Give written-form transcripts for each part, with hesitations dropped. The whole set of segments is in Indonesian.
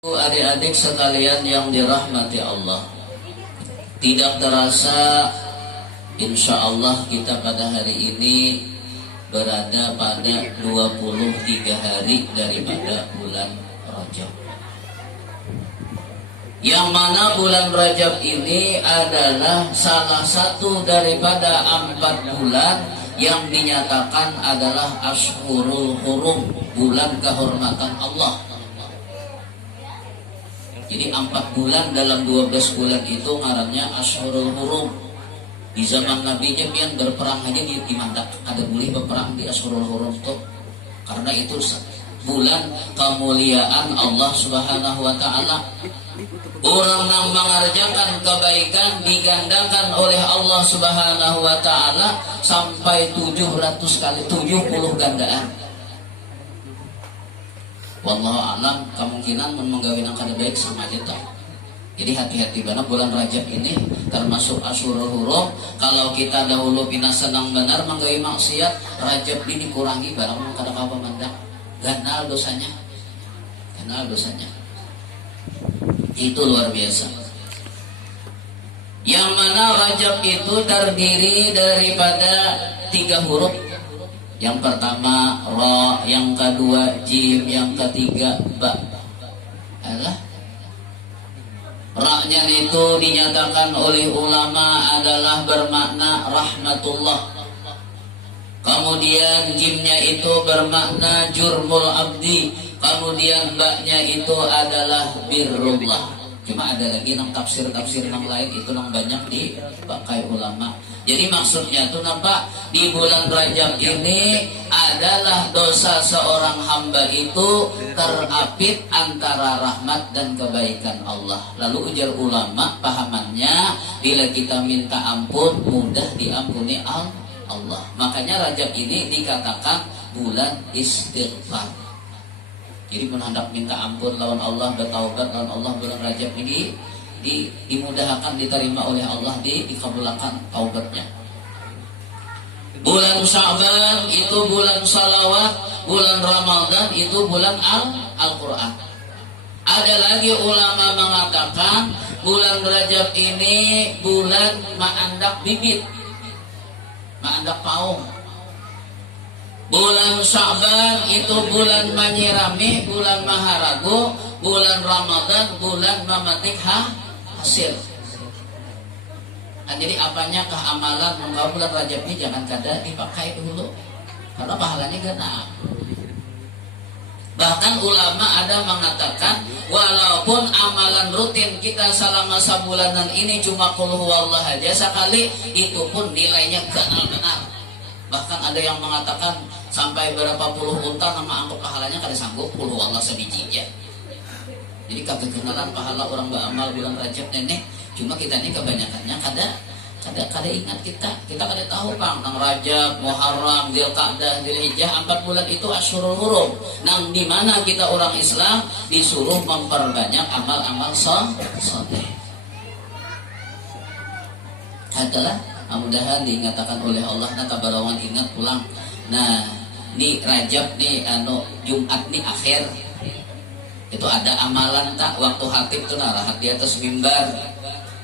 Adik-adik sekalian yang dirahmati Allah, tidak terasa insya Allah kita pada hari ini berada pada 23 hari daripada bulan Rajab, yang mana bulan Rajab ini adalah salah satu daripada 4 bulan yang dinyatakan adalah Ashhurul Hurum, bulan kehormatan Allah. Jadi 4 bulan dalam 12 bulan itu ngarannya Ashhurul Hurum. Di zaman Nabi yang berperang aja di mana ada boleh berperang di Ashhurul Hurum tuh. Karena itu bulan kemuliaan Allah Subhanahu wa taala. Orang yang mengerjakan kebaikan digandakan oleh Allah Subhanahu wa taala sampai 700 kali, 70 gandaan. Wallahu a'lam, kemungkinan menggawin angka baik sama aja tak. Jadi hati-hati banget bulan Rajab ini termasuk Ashhurul Hurum. Kalau kita dahulu pina senang benar menggawi maksiat, Rajab ini dikurangi barang kada kawa mandang. Ganal dosanya. Ganal dosanya. Itu luar biasa. Yang mana Rajab itu terdiri daripada 3 huruf. Yang pertama Ra, yang kedua Jim, yang ketiga Ba. Alah, Ra-nya itu dinyatakan oleh ulama adalah bermakna rahmatullah. Kemudian Jimnya itu bermakna jurmul abdi. Kemudian Ba-nya itu adalah birrullah. Cuma ada lagi nang tafsir-tafsir yang lain itu nang banyak dipakai ulama. Jadi maksudnya itu nampak di bulan Rajab ini adalah dosa seorang hamba itu terapit antara rahmat dan kebaikan Allah. Lalu ujar ulama pahamannya, bila kita minta ampun mudah diampuni Allah. Makanya Rajab ini dikatakan bulan istighfar. Jadi menhendak minta ampun lawan Allah, bertaubat lawan Allah, bulan Rajab ini dimudahkan, diterima oleh Allah, dikabulkan taubatnya. Bulan Sya'ban itu bulan salawat, bulan Ramadan itu bulan Al-Quran. Ada lagi ulama mengatakan bulan Rajab ini bulan ma'andak bibit, ma'andak paung. Bulan Sya'ban itu bulan manyirami, bulan maharago. Bulan Ramadan bulan mematik hasil. Nah, jadi apanya amalan mengkau bulan Rajab ini jangan kada dipakai dulu, karena pahalanya genap. Bahkan ulama ada mengatakan walaupun amalan rutin kita selama sebulanan ini cuma qul huwallah aja sekali, itu pun nilainya benar-benar. Bahkan ada yang mengatakan sampai berapa puluh unta nama angkut pahalanya kada sanggup qul huwallah sebiji ya. Jadi kagak kenalan pahala orang beramal bulan Rajab nenek. Cuma kita ini kebanyakannya kada ingat kita kada tahu pang nang Rajab, Muharram, Dzulqa'dah, Dzulhijjah, 4 bulan itu Ashhurul Hurum. Nang di mana kita orang Islam disuruh memperbanyak amal-amal saleh. Adalah mudah-mudahan diingatakan oleh Allah na kabarawan ingat pulang. Nah, ni Rajab nih Jumat nih akhir. Itu ada amalan tak waktu khatib tuh narahat di atas mimbar.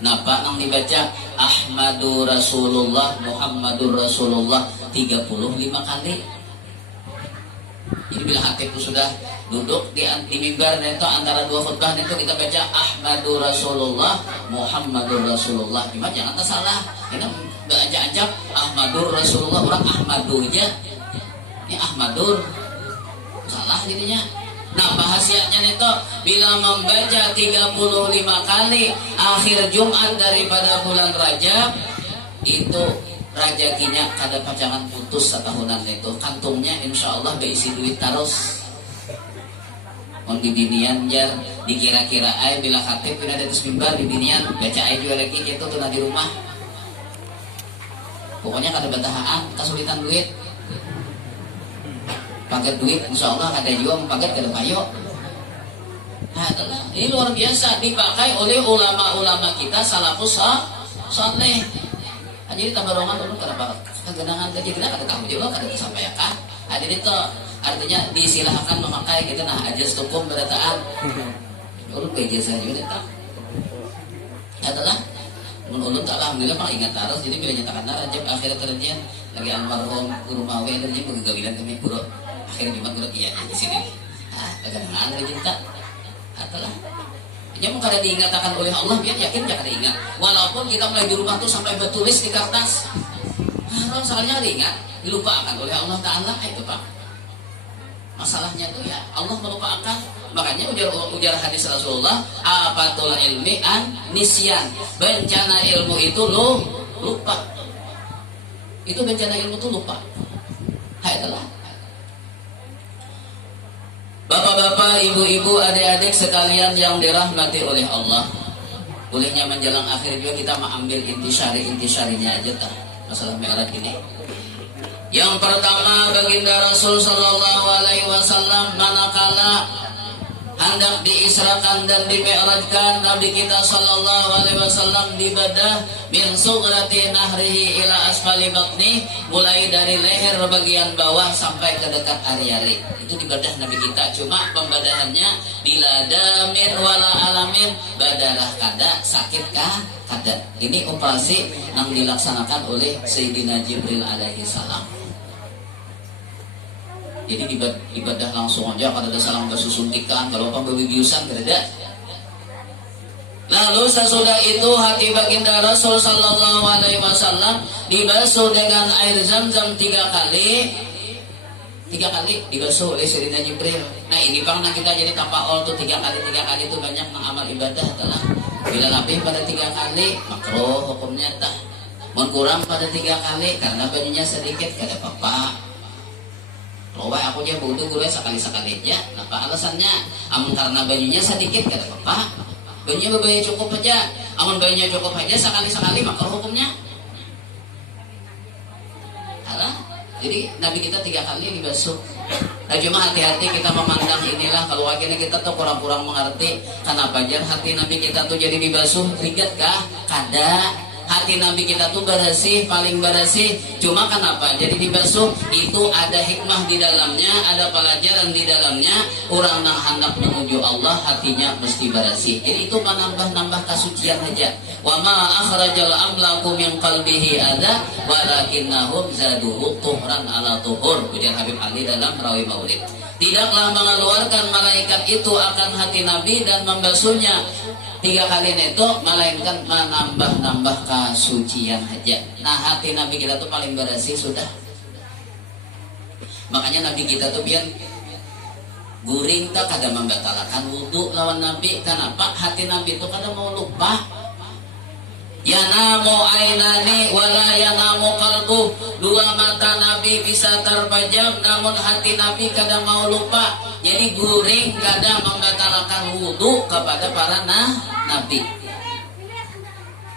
Napa nang dibaca Ahmadu Rasulullah Muhammadur Rasulullah 35 kali. Jadi bila khatib itu sudah duduk di mimbar itu antara 2 khutbah itu kita baca Ahmadu Rasulullah Muhammadur Rasulullah. Cuma jangan salah. Kita baca Ahmadur Rasulullah, orang Ahmadu aja. Ini Ahmadur. Salah jadinya. Nah, bahasianya itu bila membaca 35 kali akhir Jumat daripada bulan Rajab, itu rezekinya kada pacangan putus setahunan itu. Kantungnya insya Allah berisi duit terus. Mau di dinian jar dikira-kira ay bila khatib pindah di atas mimbar di dinian baca ay juga lagi itu tuh di rumah. Pokoknya kada batahaan, kesulitan duit. Paket duit insya Allah ada juga paket kada payo. Nah, ini luar biasa dipakai oleh ulama-ulama kita salafus saleh. Jadi tabarongan dulu kada kegenangan kejadian kada tahu juga kada disampaikan. Ada itu artinya disilahkan memakai gitu nah aja hukum berataan. Urut beja saja tak. Adalah menurut alhamdulillah pang ingat terus jadi bila nyatakan Rajab akhir terjadian lagi almarhum guru mawe terjadi pegawaian kami guru akhir Jumat guru iya di sini. Bagaimana cinta? Adalah yang kada diingatkan oleh Allah biar yakin jangan diingat. Walaupun kita mulai di rumah tuh sampai bertulis di kertas. Harus soalnya diingat, dilupakan oleh Allah Ta'ala itu Pak. Masalahnya tuh ya Allah melupakan. Makanya ujar hadis Rasulullah, apatul ilmi an nisyan. Bencana ilmu itu lupa. Itu bencana ilmu itu lupa. Itulah. Bapak-bapak, ibu-ibu, adik-adik sekalian yang dirahmati oleh Allah. Bolehnya menjelang akhir juga kita mengambil intisarinya aja tak masalah Mi'raj ini. Yang pertama baginda Rasul sallallahu alaihi wasallam manakala hendak diisrakan dan dimi'rajkan Nabi kita sallallahu alaihi wasallam dibedah min sugrati nahrihi ila asfali batni, mulai dari leher bagian bawah sampai ke dekat ari-ari. Itu dibedah Nabi kita, cuma pembadahannya bila damin wala alamin, badalah kada, sakit kah kada. Ini operasi yang dilaksanakan oleh Sayyidina Jibril alaihi salam. Jadi ibadah langsung aja, kada ada salam kesusuntikan, kalau apa bebiusan kada. Lalu sesudah itu hati baginda Rasul sallallahu alaihi wasallam dibasuh dengan air Zam-Zam 3 kali. 3 kali dibasuh oleh Sayyidina Jibril. Nah ini bang, kita jadi tanpa all tuh 3 kali itu banyak amal ibadah telah. Bila lebih pada 3 kali makruh hukumnya tah. Mun kurang pada 3 kali karena bajunya sedikit kada apa-apa. Loh, aku aja butuh gue sekali-sekali aja. Apa alasannya? Amun karena bajunya sedikit kada apa-apa. Bajunya berbaya cukup aja. Amun bajunya cukup aja sekali-sekali makruh hukumnya. Alah, jadi Nabi kita 3 kali dibasuh. Nah cuma hati-hati kita memandang inilah, kalau akhirnya kita tuh kurang-kurang mengerti kenapa jar hati Nabi kita tuh jadi dibasuh, rigat kah? Kada. Hati Nabi kita tuh bersih, paling bersih. Cuma kenapa jadi dibasuh? Itu ada hikmah di dalamnya, ada pelajaran di dalamnya. Orang yang hendak menuju Allah hatinya mesti bersih. Jadi itu menambah-nambah kesucian aja. Wa ma akhrajal amlaku min qalbihi ada walakinnahum zaduhu tuhran ala tuhur. Ujar Habib Ali dalam Rawi Maulid. Tidaklah mengeluarkan malaikat itu akan hati Nabi dan membasuhnya 3 kali itu, melainkan menambah-nambah kesucian aja. Nah hati Nabi kita tuh paling bersih sudah. Makanya Nabi kita tuh biar guring tak kada membatalkan wudhu lawan Nabi. Kenapa? Hati Nabi itu kada mau lupa. Yanamu ainani wala yanamu qalbu. 2 mata Nabi bisa terpejam, namun hati Nabi kada mau lupa. Jadi guring kada membatalkan wudhu kepada para Nabi.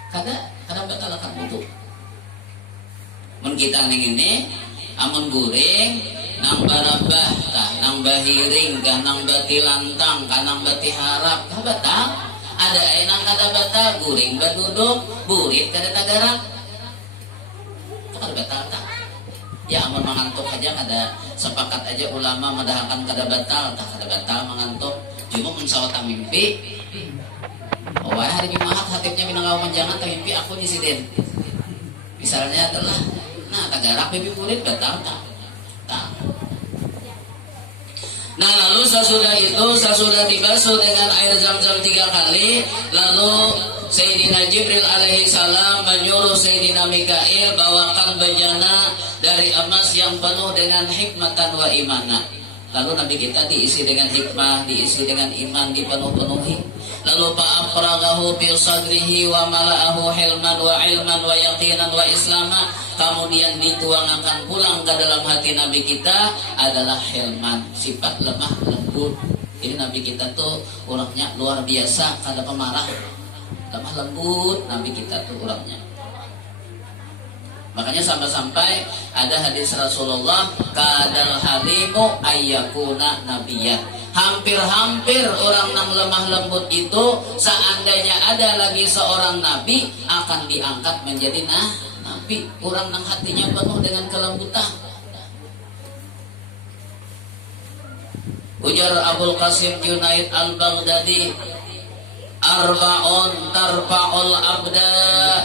Kada membatalkan wudhu. Mun kita ning ini amun guring nang barabah kah, nang bahiring kah, nang bati lantang kah, nang bati harap kah batal. Ada enang kada batal, guring baduduk, burit kada tagarak. Itu kada batal tak? Ya amun mengantuk aja kada sepakat aja ulama mendahkan kada batal, tak kada batal mengantuk. Cuma mun sawata mimpi. Oh hari Jumat hatibnya minangau manjangan mimpi aku disiden. Misalnya telah nah tagarak mimpi burit batal tak? Tak. Nah lalu sesudah dibasuh dengan air Zam-Zam 3 kali, lalu Sayyidina Jibril alaihi salam menyuruh Sayyidina Mikail bawakan bejana dari emas yang penuh dengan hikmatan wa imana. Lalu Nabi kita diisi dengan hikmah, diisi dengan iman, dipenuh-penuhi. Lalu fa'afragahu fi sadrihi wa mala'ahu hilman wa ilman wa yaqinan wa islama. Kemudian dituangkan pulang ke dalam hati Nabi kita adalah hilman, sifat lemah lembut. Ini Nabi kita tuh orangnya luar biasa, kada pemarah, lemah lembut. Nabi kita tuh orangnya. Makanya sampai-sampai ada hadis Rasulullah, kadal halimu ayyakuna nabiyyan. Hampir-hampir orang yang lemah lembut itu seandainya ada lagi seorang nabi akan diangkat menjadi nabi. Orang yang hatinya penuh dengan kelembutan. Ujar Abul Qasim Junaid Al-Baghdadi, arba'un tarfa'ul abda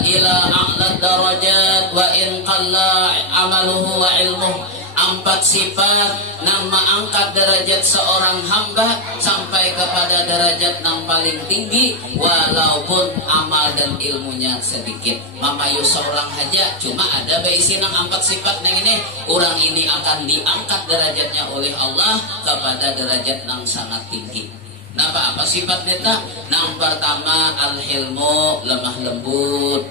ila a'la darajat wa in qalla amaluhu wa ilmuh. 4 sifat yang mengangkat derajat seorang hamba sampai kepada derajat yang paling tinggi walaupun amal dan ilmunya sedikit. Mamayu seorang haja cuma ada baisi nang 4 sifat yang ini, orang ini akan diangkat derajatnya oleh Allah kepada derajat yang sangat tinggi. Nah, apa sifat neta? Yang pertama al-hilmu, lemah lembut.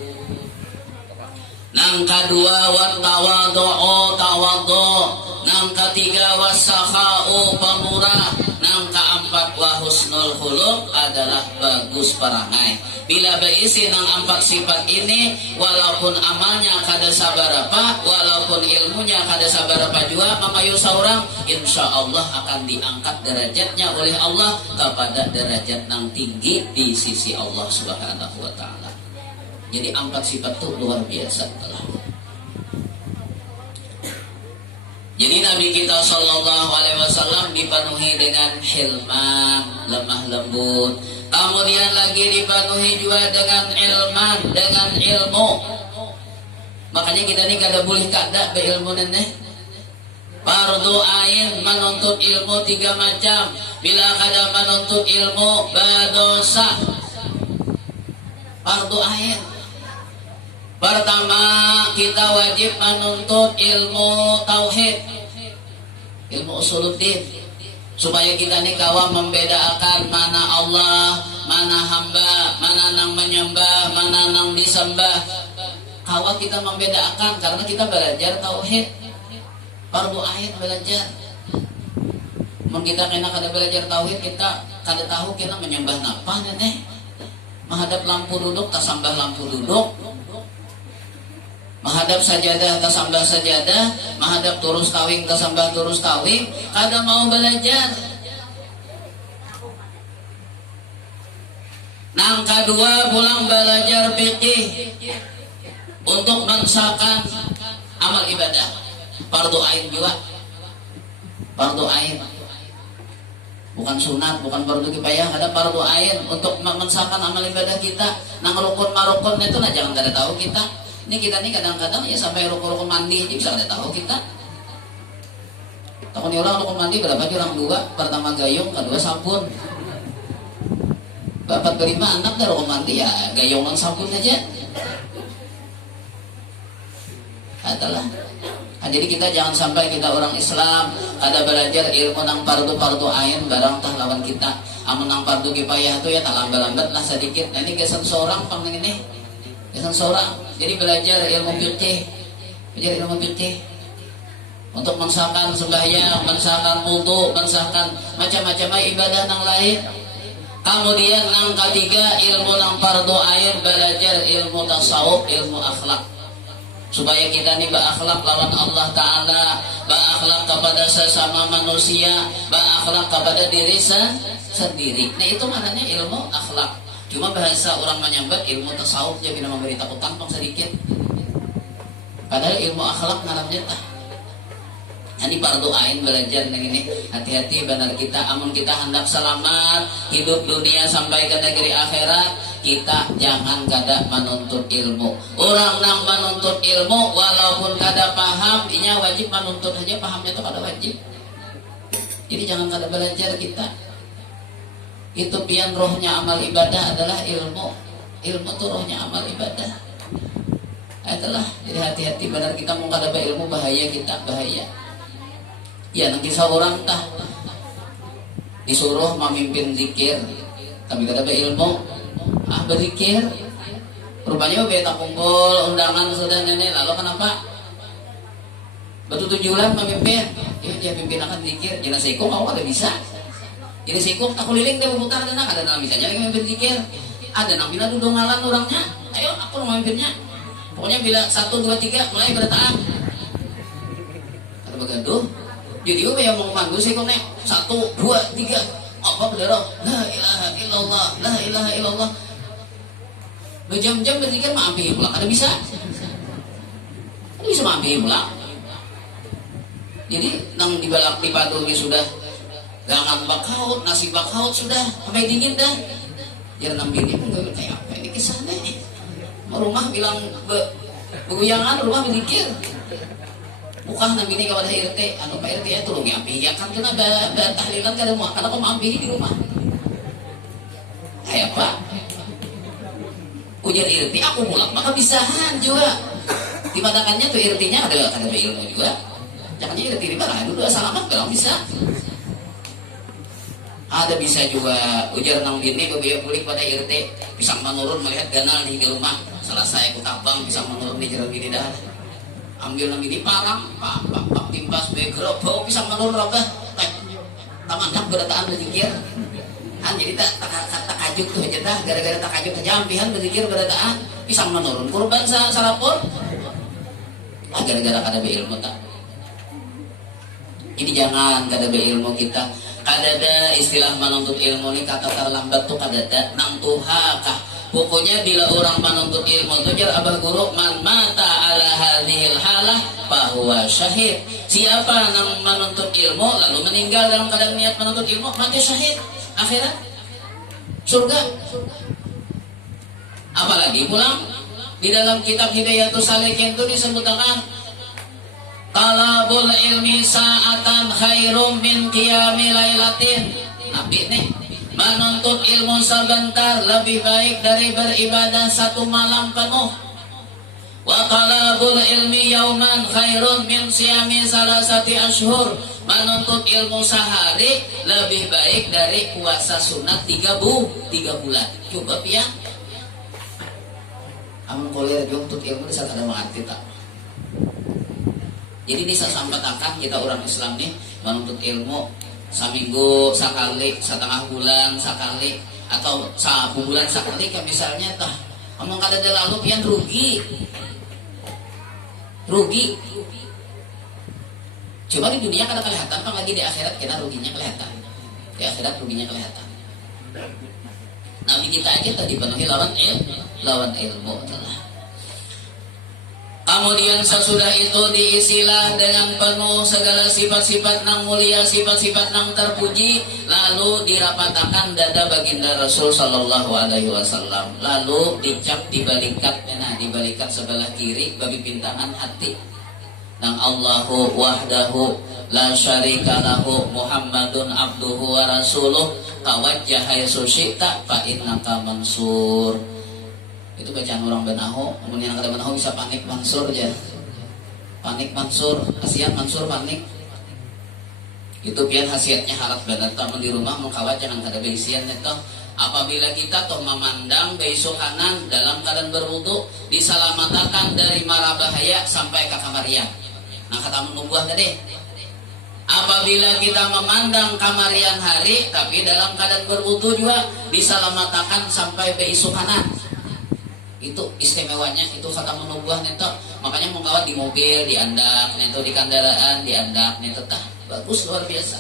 Yang kedua wat-tawadhu'u, tawadhu. Yang ketiga was-sakha'u, pemurah. Yang keempat wa husnul khuluq, adalah bagus perangai. Bila berisi nang 4 sifat ini, walaupun amalnya kada sabarapa, walaupun ilmunya kada sabarapa juga, mamayu saurang insyaallah akan diangkat derajatnya oleh Allah kepada derajat yang tinggi di sisi Allah Subhanahu wa taala. Jadi 4 sifat itu luar biasa telah. Jadi Nabi kita Shallallahu Alaihi Wasallam dipenuhi dengan hilman, lemah lembut. Kemudian lagi dipenuhi juga dengan ilman, dengan ilmu. Makanya kita ini kada boleh kada berilmu neneh. Fardu ain, menuntut ilmu 3 macam. Bila kada menuntut ilmu berdosa. Fardu ain. Pertama, kita wajib menuntut ilmu tauhid, ilmu usuluddin, supaya kita ini kawan membedakan mana Allah, mana hamba, mana nang menyembah, mana nang disembah. Kawan kita membedakan karena kita belajar tauhid. Fardu ain belajar. Mun kita kena kada belajar tauhid, kita kada tahu kita menyembah napa neneh. Menghadap lampu duduk, tak sambah lampu duduk. Menghadap sajadah tasambah sajadah, menghadap turus tawing tasambah turus tawing, kada mau belajar. Nang kedua pulang belajar fikih untuk mensahkan amal ibadah. Fardu ain juga. Fardu ain. Bukan sunat, bukan fardu kifayah, ada fardu ain untuk mensahkan amal ibadah kita. Nang rukun marukun itu nah jangan kada tahu kita. Ini kita nih kadang-kadang ya sampai rukun mandi aja bisa ada tahu kita. Takut orang rukun mandi berapa aja orang 2, pertama gayung, kedua sabun. Bapak berlima anak dah rukun mandi ya gayungan sabun aja. Adalah. Nah, jadi kita jangan sampai kita orang Islam ada belajar ilmu nang fardu ain barang tah lawan kita. Amun nang fardu kifayah itu ya tak lambat-lambat lah sedikit. Nah, ini kesan seorang pang ini. Kesan seorang. Jadi belajar ilmu fikih, untuk mensahkan sembahyang, mensahkan wudu, mensahkan macam-macam ibadah yang lain. Kemudian yang ketiga ilmu yang fardu ain, belajar ilmu tasawuf, ilmu akhlak, supaya kita ini berakhlak lawan Allah Ta'ala, berakhlak kepada sesama manusia, berakhlak kepada diri sendiri. Nah itu maknanya ilmu akhlak. Cuma bahasa orang menyambat ilmu tasawuf dia bila memberitahu tampang sedikit. Padahal ilmu akhlak ngaramnya tah. Ini fardu ain belajar yang ini. Hati-hati benar kita. Amun kita hendak selamat hidup dunia sampai ke negeri akhirat, kita jangan kada menuntut ilmu. Orang yang menuntut ilmu walaupun kada paham, inya wajib menuntut aja, pahamnya itu kada wajib. Jadi jangan kada belajar kita. Itu pian rohnya amal ibadah adalah ilmu. Ilmu itu rohnya amal ibadah. Itulah. Jadi hati-hati benar kita mau kada ilmu bahaya kita, bahaya. Ya nanti seorang tah disuruh memimpin zikir, tapi kada ilmu, berzikir. Rupanya beta kumpul undangan sudah nenek, lalu kenapa? Betul tujuan memimpin, dia pimpin akan zikir, jangan seiko kau kada bisa. Jadi sikuk tak kuliling dia memutar dan ada dalam misalnya lagi memimpin zikir, ada nang bila duduk ngalan orangnya, ayo aku memimpinnya. Pokoknya bila 1, 2, 3 mulai bertahan. Ada begaduh. Jadi apa yang mau mandu sikuk nek 1, 2, 3 apa bendera? La ilaha illallah, la ilaha illallah. Berjam-jam berzikir mampir pulang, ada bisa? Ada bisa mampir pulang. Jadi nang dibalak dipadu sudah. Jangan bakaut, nasi bakaut sudah sampai dingin dah. Dia nang bini pun gak kayak apa ini kesana nih. Rumah bilang beguyangan rumah mikir. Bukan nang bini kawan RT, anu Pak RT ya tolong ambil ya kan kena tahlilan kada mau karena kau ambil di rumah. Kayak apa? Ujar RT aku pulang maka bisahan juga. Dimadakannya tuh RT-nya ada ilmu juga. Jangannya RT di mana dulu salamat kalau bisa. Ada bisa juga ujar nang bini begitu kulik pada RT pisang menurun melihat ganal di rumah. Selesai aku tabang pisang menurun di jalan bini dah. Ambil nang bini parang, pak timpas begerok bau pisang menurun apa? Taman dak berataan berzikir. Jadi tak takajut tuh aja dah gara-gara takajut aja ampihan berzikir berataan pisang menurun. Kurban sarapur. Gara-gara kada beilmu tak. Ini jangan kada beilmu kita. Kadada istilah menuntut ilmu ini kata terlambat tuh kadada nang tuhakah. Pokoknya bila orang menuntut ilmu itu jar abah guru man mata ala hadhil halah bahwa syahid. Siapa nang menuntut ilmu lalu meninggal dalam keadaan niat menuntut ilmu mati syahid akhirat surga. Apalagi pulang di dalam kitab Hidayatus Salikin itu disebutkan talabul ilmi sa'atan khairum min qiyami lailatin. Nabi nih menuntut ilmu sebentar lebih baik dari beribadah satu malam penuh. Wa talabul ilmi yauman khairum min siyami salasati ashhur. Menuntut ilmu sehari lebih baik dari puasa sunat 3 bulan. Coba ya. Amun koler untuk ilmu di saat ada mengerti tak. Jadi ini saya sampaikan kita orang Islam nih menuntut ilmu seminggu sekali, setengah bulan sekali, atau satu bulan sekali. Kayak misalnya tah, ngomong kada ada lalu pian rugi. Cuma di dunia kada kelihatan, kan lagi di akhirat kita ruginya kelihatan. Di akhirat ruginya kelihatan. Nabi kita aja tadi penuhi lawan ilmu telah. Kemudian sesudah itu diisilah dengan penuh segala sifat-sifat nang mulia, sifat-sifat nang terpuji, lalu dirapatakan dada baginda Rasul sallallahu alaihi wasallam, lalu dicap dibalikat, dibalikat sebelah kiri bagi pintangan hati. Nang Allahu wahdahu la syarika lahu Muhammadun abduhu wa rasuluh tawajjah haitsu syi'ta fa innaka mansur. Itu bacaan orang Benaho, kemudian kada Benaho bisa panik Mansur aja. Panik Mansur, kasihan Mansur panik. Itu pian khasiatnya harap benar tamu di rumah mengkawat jangan kada beisian itu. Apabila kita toh memandang besok kanan dalam keadaan berwudu diselamatkan dari mara bahaya sampai ke kamarian. Nah kata menubuah tadi. Apabila kita memandang kamarian hari tapi dalam keadaan berwudu juga diselamatkan sampai besok kanan. Itu istimewanya, itu kata menubuah neto. Makanya mengkawat di mobil, di andak, neto di kendaraan, di andak, neto tah bagus luar biasa.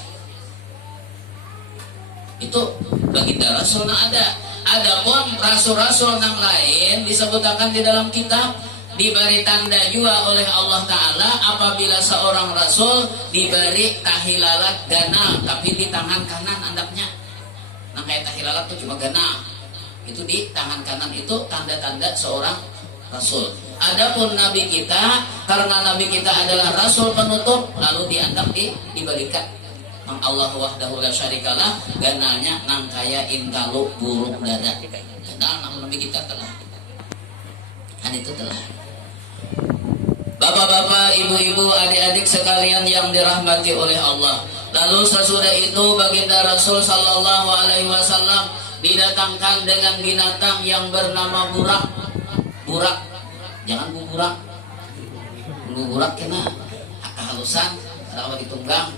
Itu baginda Rasul ada. Adapun rasul-rasul yang lain disebutkan di dalam kitab diberi tanda juga oleh Allah Ta'ala apabila seorang rasul diberi tahilalat ganal tapi di tangan kanan andaknya. Nah kayak tahilalat itu cuma ganal. Itu di tangan kanan itu tanda-tanda seorang rasul. Adapun nabi kita karena nabi kita adalah rasul penutup lalu dianggap dibalikan. Mang Allah wahdahu la syarikalah ganalnya nang kaya intalu burung dada. Ganal nang nabi kita telah. Kan itu telah. Bapak-bapak, ibu-ibu, adik-adik sekalian yang dirahmati oleh Allah. Lalu sesudah itu baginda Rasul sallallahu alaihi wasallam didatangkan dengan binatang yang bernama burak. Burak, jangan burak. Burak kena kehalusan, kalau ditunggang.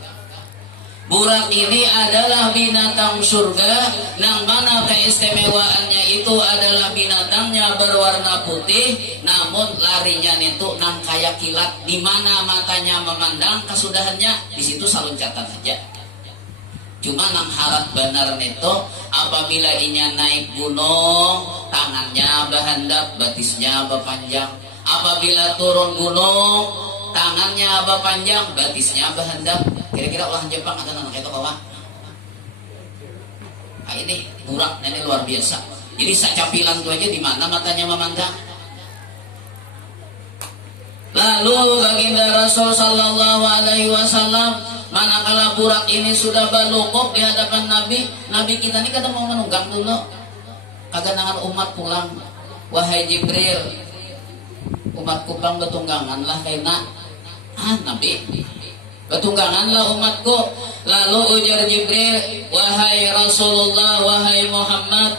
Burak ini adalah binatang surga, yang mana keistimewaannya itu adalah binatangnya berwarna putih, namun larinya itu nang kayak kilat, di mana matanya memandang kesudahannya di situ saluncatan saja. Cuma nang harap benar neto apabila inya naik gunung tangannya bahandap batisnya bapanjang. Apabila turun gunung tangannya bapanjang batisnya bahandap. Kira-kira ulah Jepang ada anak itu kawan. Nah, ini burak ini luar biasa. Jadi sacapilan tuh aja di mana matanya memandang. Lalu baginda Rasul sallallahu alaihi wasallam manakala burak ini sudah balukop di hadapan Nabi, Nabi kita ini kadang mau menunggang dulu. Kaganangan umat pulang. Wahai Jibril, umatku pang betunggangan lah kayaknya. Nabi, betunggangan lah umatku. Lalu ujar Jibril, wahai Rasulullah, wahai Muhammad,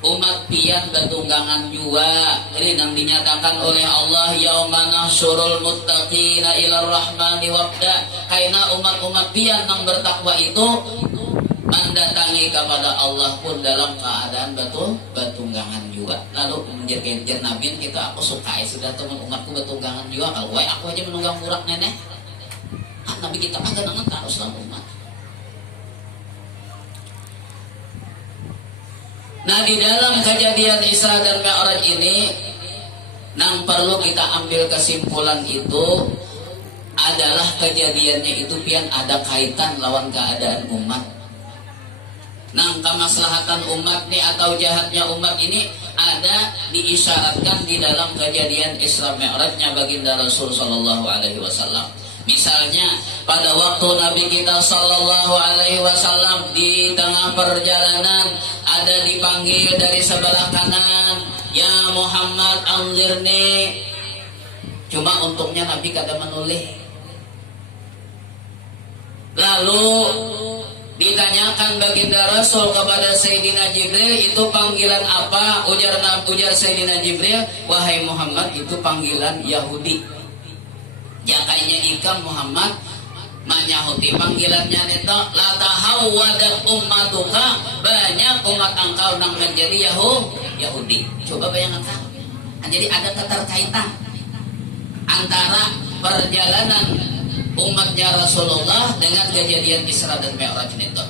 umat pian betunggangan jua. Ini yang dinyatakan oleh Allah, yauma nahsyurul muttaqina ilar rahmani wabda. Karena umat-umat pian yang bertakwa itu mendatangi kepada Allah pun dalam keadaan betunggangan jua. Lalu menjadi Nabi kita, aku suka sudah teman umatku betunggangan jua. Kalau aku aja menunggang burak nenek. Nabi kita agak nangan terus dalam umat. Nah, di dalam kejadian Isra dan Mi'raj ini yang perlu kita ambil kesimpulan itu adalah kejadiannya itu pian ada kaitan lawan keadaan umat. Nah, kemaslahatan umat nih atau jahatnya umat ini ada diisyaratkan di dalam kejadian Isra Mi'rajnya baginda Rasul sallallahu alaihi wasallam. Misalnya pada waktu Nabi kita sallallahu alaihi wasallam di tengah perjalanan ada dipanggil dari sebelah kanan, ya Muhammad anzirni. Cuma untungnya Nabi kada menulis. Lalu ditanyakan baginda Rasul kepada Sayyidina Jibril, itu panggilan apa? Ujar Sayyidina Jibril, wahai Muhammad, itu panggilan Yahudi. Jakainya ikam Muhammad menyahuti panggilannya itu, la tahawwadat ummatuka, banyak umat engkau yang menjadi Yahudi. Coba bayangkan, jadi ada keterkaitan antara perjalanan umatnya Rasulullah dengan kejadian Isra dan Mi'raj itu.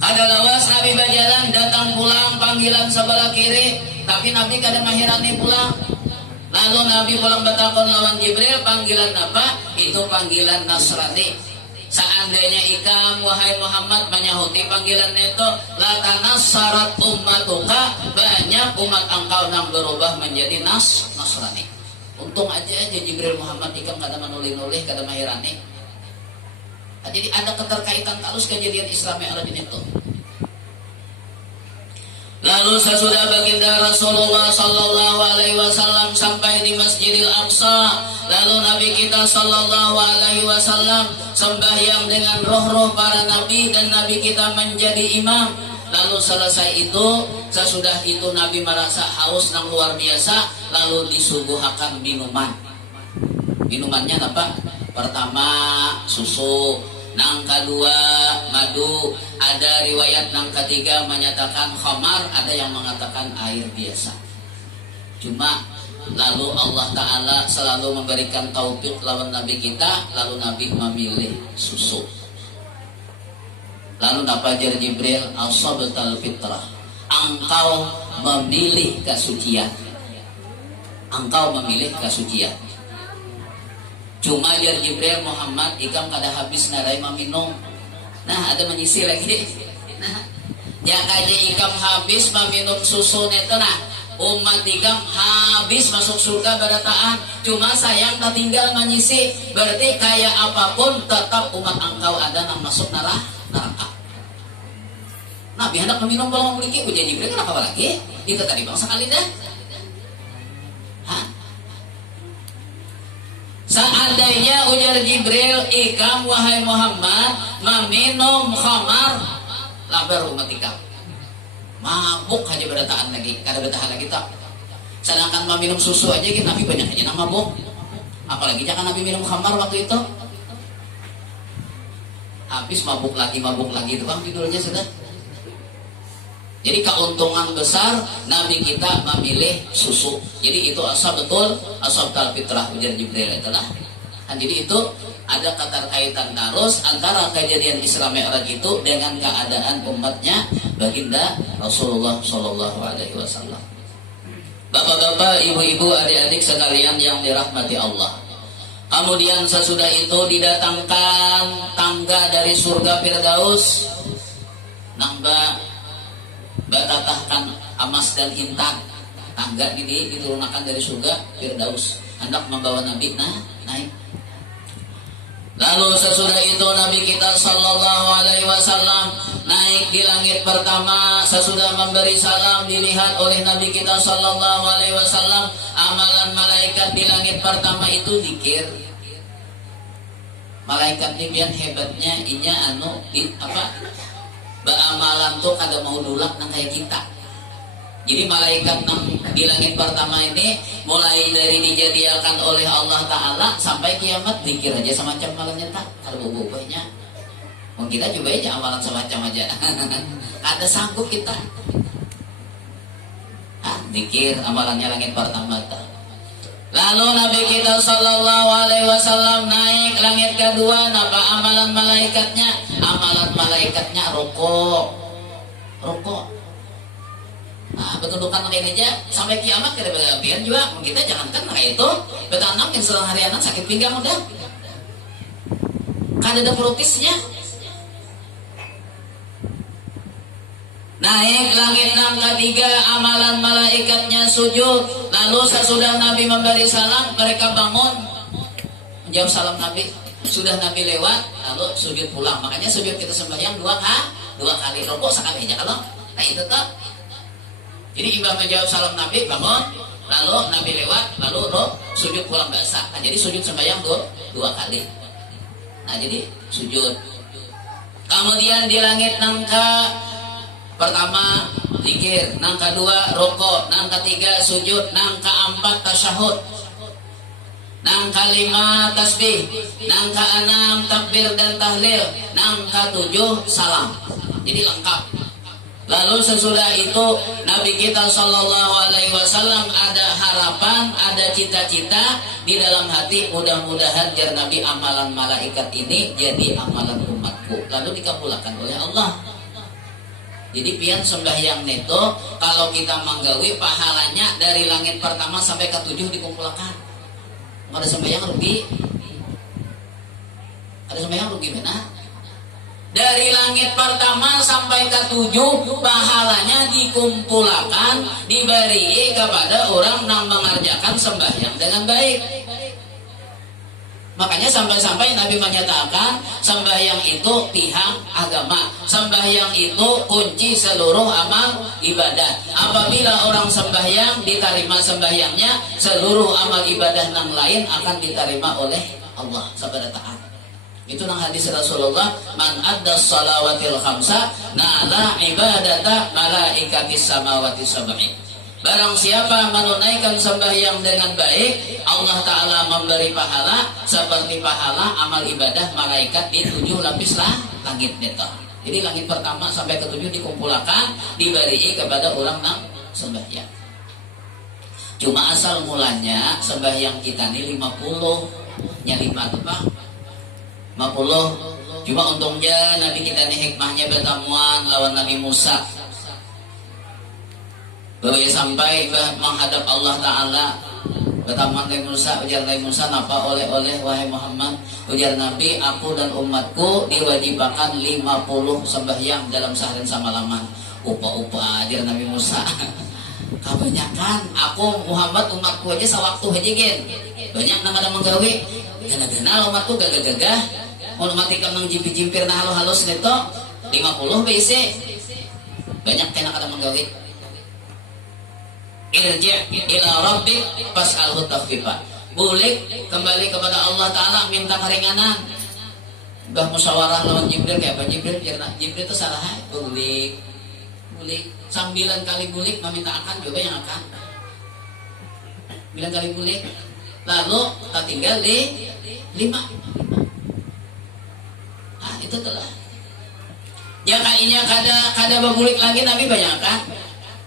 Ada lawas Nabi berjalan datang pulang panggilan sebelah kiri, tapi Nabi kada mahirani pulang. Lalu Nabi pulang bertakon lawan Jibril, panggilan apa? Itu panggilan Nasrani. Seandainya ikam wahai Muhammad menyahuti panggilan itu, la tanassarat ummatuka, banyak umat engkau yang berubah menjadi Nasrani. Untung aja Jibril Muhammad ikam kada menulih-nulih, kada mahirani. Jadi ada keterkaitan terus kejadian Isra Mi'raj itu. Lalu sesudah baginda Rasulullah sallallahu alaihi wasallam sampai di Masjidil Aqsa, lalu Nabi kita sallallahu alaihi wasallam sembahyang dengan roh-roh para nabi dan Nabi kita menjadi imam. Lalu selesai itu, sesudah itu Nabi merasa haus yang luar biasa, lalu disuguhakan minuman. Minumannya apa? Pertama susu, nang kedua madu, ada riwayat nang ketiga menyatakan khamar, ada yang mengatakan air biasa. Cuma lalu Allah Ta'ala selalu memberikan taufik lawan Nabi kita, lalu Nabi memilih susu. Lalu dapat Jibril, asabtal fitrah, engkau memilih kesucian. Engkau memilih kesucian. Cuma jar Jibril Muhammad ikam kada habis narai meminum. Nah, ada menyisi lagi. Nah, jaka aja ikam habis meminum susu neto, nah umat ikam habis masuk surga barataan. Cuma sayang tak tinggal menyisi. Berarti kayak apapun tetap umat engkau ada yang masuk neraka. Nabi hendak meminum kalau memiliki ujian Jibril kenapa lagi? Itu tadi bang sekali dah. Seandainya ujar Jibril, ikam wahai Muhammad meminum khamar, labar umat ikam mabuk aja berataan lagi, kada bertahan lagi tak. Sedangkan meminum susu aja kita Nabi banyak aja nama mabuk, apalagi jangan Nabi minum khamar waktu itu. Habis mabuk lagi itu bang tidurnya sudah. Jadi keuntungan besar Nabi kita memilih susu. Jadi itu asal betul, asal fitrah ujar Jibril itulah. Jadi itu ada keterkaitan terus antara kejadian Isra Mi'raj itu dengan keadaan umatnya baginda Rasulullah Shallallahu Alaihi Wasallam. Bapak-bapak, ibu-ibu, adik-adik sekalian yang dirahmati Allah. Kemudian sesudah itu didatangkan tangga dari surga Firdaus. Nambah batatahkan emas dan intan, tangga ini diturunkan dari surga Firdaus, hendak membawa Nabi naik. Lalu sesudah itu Nabi kita Sallallahu Alaihi Wasallam naik di langit pertama. Sesudah memberi salam dilihat oleh Nabi kita Sallallahu Alaihi Wasallam amalan malaikat di langit pertama itu zikir. Malaikat ini biar hebatnya inya beramalan tuh kada mau dulak nang kayak kita. Jadi malaikat di langit pertama ini mulai dari dijadiakan oleh Allah Ta'ala sampai kiamat zikir aja semacam malamnya tak ada bubuknya. Mungkin kita coba aja amalan semacam aja. Ada sanggup kita. Zikir amalannya langit pertama tak. Lalu Nabi kita Sallallahu Alaihi Wasallam naik langit kedua. Apa amalan malaikatnya? Amalan malaikatnya rokok. Betundukan kayak aja sampai kiamat kada biar juga kita jangankan kayak itu betanam yang seharianan sakit pinggang udah kan ada protisnya. Naik langit yang ketiga amalan malaikatnya sujud. Lalu sesudah Nabi memberi salam mereka bangun menjawab salam Nabi. Sudah Nabi lewat lalu sujud pulang. Makanya sujud kita sembahyang dua kali, rokok sekali aja kalau nah itu tak. Jadi imbang menjawab salam Nabi bangun, lalu Nabi lewat, lalu sujud pulang biasa. Nah, jadi sujud sembahyang dua kali. Nah jadi sujud. Kemudian di langit nangka pertama zikir, nangka dua rokok, nangka tiga sujud, nangka empat tasyahud, nangka lima tasbih, nangka enam takbir dan tahlil, nangka tujuh salam. Jadi lengkap. Lalu sesudah itu Nabi kita Sallallahu Alaihi Wasallam ada harapan, ada cita-cita di dalam hati, mudah-mudahan jar Nabi amalan malaikat ini jadi amalan umatku, lalu dikabulkan oleh Allah. Jadi pian sembahyang neto kalau kita menggawi pahalanya dari langit pertama sampai ke 7 dikumpulkan. Ada sembahyang rugi, mana? Dari langit pertama sampai ke 7 pahalanya dikumpulkan, diberi kepada orang yang mengerjakan sembahyang dengan baik. Makanya sampai-sampai Nabi menyatakan sembahyang itu tiang agama, sembahyang itu kunci seluruh amal ibadah. Apabila orang sembahyang diterima sembahyangnya, seluruh amal ibadah yang lain akan diterima oleh Allah sabada taat. Itu nang hadis Rasulullah, man adda salawatil khamsa na'ala ibadata malaikatis samawati sab'i. Barang siapa menunaikan sembahyang dengan baik, Allah Ta'ala memberi pahala seperti pahala amal ibadah malaikat di 7 lapis langit neta. Jadi langit pertama sampai ke 7 dikumpulkan, diberi kepada orang yang sembahyang. Cuma asal mulanya sembahyang kita ini 50 nya 5 tuh Pak 50. Cuma untungnya Nabi kita ini hikmahnya bertamuan lawan Nabi Musa. Bahwa sampai menghadap Allah Ta'ala bertamuan Nabi Musa. Ujar Nabi Musa, napa oleh wahai Muhammad? Ujar Nabi, aku dan umatku diwajibkan 50 sembahyang dalam sehari semalaman. Upa ajar Nabi Musa. Kebanyakan aku Muhammad umatku aja sewaktu aja gen. Banyak nang ada menggawe. Gana-gana umatku gagah-gagah. Mau matikan nang jimpir-jimpir nah halus neto 50 BC. Banyak tenak ada menggawe. Irji' ila rabbik fas'alhu takhfifa. Bulik kembali kepada Allah Ta'ala minta keringanan. Bah musyawarah lawan Jibril kayak apa Jibril? Jibril itu salah bulik 9 kali bulik meminta akan juga yang akan 9 kali bulik. Lalu tak tinggal di 5. Itu telah. Ya kayaknya kada berbulik lagi Nabi banyak kan?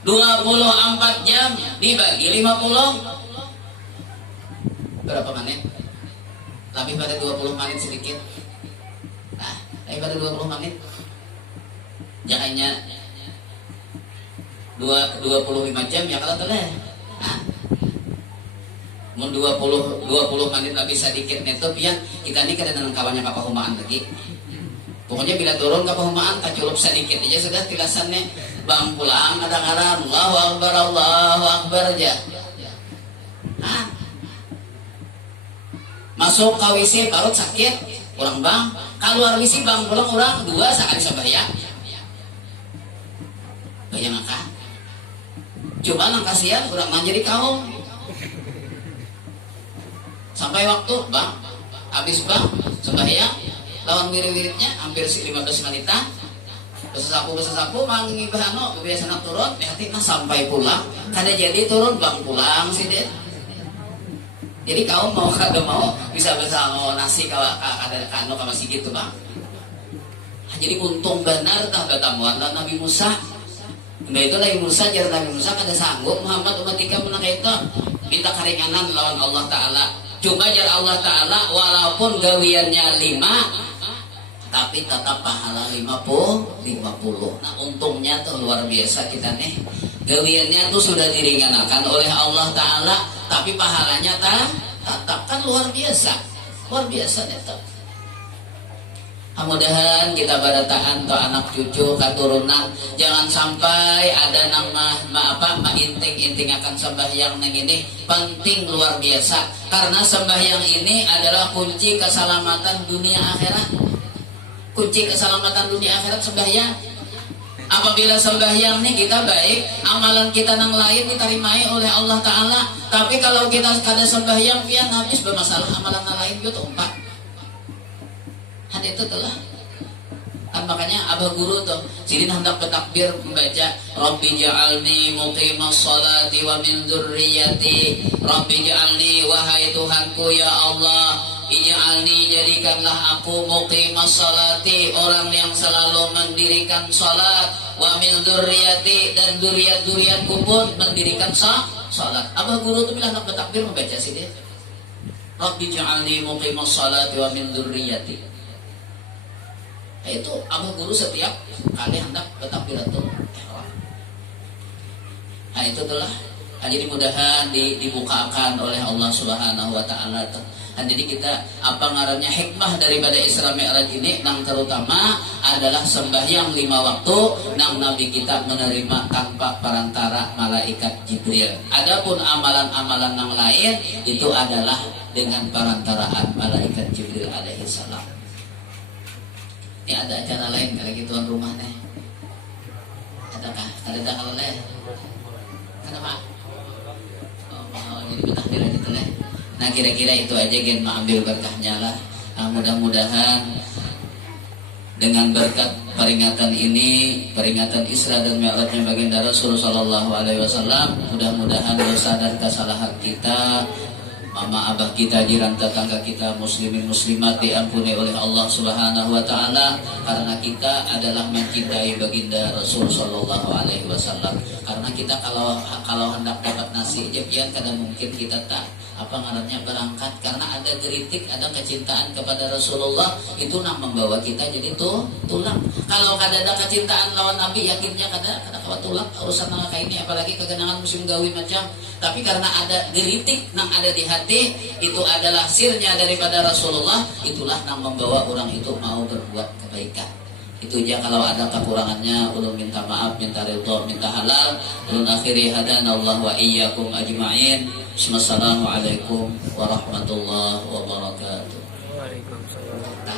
24 jam dibagi 50 berapa menit? Lebih pada 20 menit sedikit. Nah, lebih pada 20 menit. Jangannya 25 jam ya kalau telah. Nah, mau 20 menit lebih sedikit neto pian kita ini kadang kawannya kapahumaan lagi. Pokoknya bila turun kapahumaan kaculup sedikit aja sudah tilasannya bang pulang kadang-kadang Allahu Akbar aja. Nah, masuk ke WC parut sakit orang bang, keluar WC bang pulang orang dua sekali sabayang. Bayangkan, coba nang kasihan orang manjari kaum. Sampai waktu bang, habis bang sembahyang lawan wirid-wiridnya hampir 15 menit. Besasapu mangibahano biasana turun, hati mah sampai pulang. Kada jadi turun bang pulang sih dia. Jadi kaum mau kada mau bisa nasi kada kano ka masih gitu bang. Jadi untung benar tah batamuan Nabi Musa. Nah itu Nabi Musa jar Nabi Musa kada sanggup Muhammad umat ika menang itu minta keringanan lawan Allah Ta'ala. Coba jar Allah Ta'ala walaupun gawiannya 5 tapi tetap pahala 50. Nah untungnya tuh luar biasa kita nih. Gawiannya tuh sudah diringankan oleh Allah Ta'ala, tapi pahalanya tetap kan luar biasa. Luar biasa tetap. Mudah-mudahan kita barataan to anak cucu katurunan jangan sampai ada nama inting akan sembahyang nang ini penting luar biasa karena sembahyang ini adalah kunci keselamatan dunia akhirat. Kunci keselamatan dunia akhirat sembahyang. Apabila sembahyang nih kita baik, amalan kita nang lain diterimai oleh Allah Ta'ala. Tapi kalau kita kada sembahyang pian habis bermasalah amalan nang lain itu umpat. Hal itu telah kan makanya abah guru tuh sidin hendak bertakbir membaca Rabbi ja'alni muqimas sholati wa min dzurriyyati Rabbi ja'alni wahai Tuhanku ya Allah ij'alni jadikanlah aku muqimas sholati orang yang selalu mendirikan salat wa min dzurriyyati dan dzurriyyat-dzurriyyatku pun mendirikan salat. Abah guru tuh bilang hendak bertakbir membaca sidin Rabbi ja'alni muqimas sholati wa min dzurriyyati. Itu abah guru setiap kali hendak bertakbiratul ihram. Nah itu telah jadi mudahan dibukakan oleh Allah Subhanahu wa Ta'ala. Jadi kita apa ngarannya hikmah daripada Isra Mi'raj ini nang terutama adalah sembahyang 5 waktu nang Nabi kita menerima tanpa perantara malaikat Jibril. Adapun amalan-amalan nang lain itu adalah dengan perantaraan malaikat Jibril alaihi salam. Ini ada acara lain kali tuan rumah nih. Adakah? Ada kalau lain? Kenapa? Oh, jadi bertakbir aja tuh nih. Nah kira-kira itu aja gen ambil berkahnya lah. Mudah-mudahan dengan berkat peringatan ini, peringatan Isra dan Mi'rajnya baginda Rasul Sallallahu Alaihi Wasallam, mudah-mudahan dosa dan kesalahan kita, mama abah kita, jiran tetangga kita, muslimin muslimat diampuni oleh Allah Subhanahu wa Ta'ala karena kita adalah mencintai baginda Rasul Sallallahu Alaihi Wasallam. Karena kita kalau hendak dapat nasi jepian kadang mungkin kita tak berangkat karena ada geritik, ada kecintaan kepada Rasulullah itu nang membawa kita jadi tulang. Kalau kada ada kecintaan lawan Nabi yakinnya kada kawa tulang urusan nang kayak ini apalagi kegenangan musim gawi macam. Tapi karena ada geritik nang ada di hati itu adalah sirnya daripada Rasulullah, itulah nang membawa orang itu mau berbuat kebaikan. Itu aja kalau ada kekurangannya ulun minta maaf, minta ridho, minta halal. Ulun akhiri hadanallahu wa iyyakum ajma'in. Wassalamualaikum warahmatullahi wabarakatuh.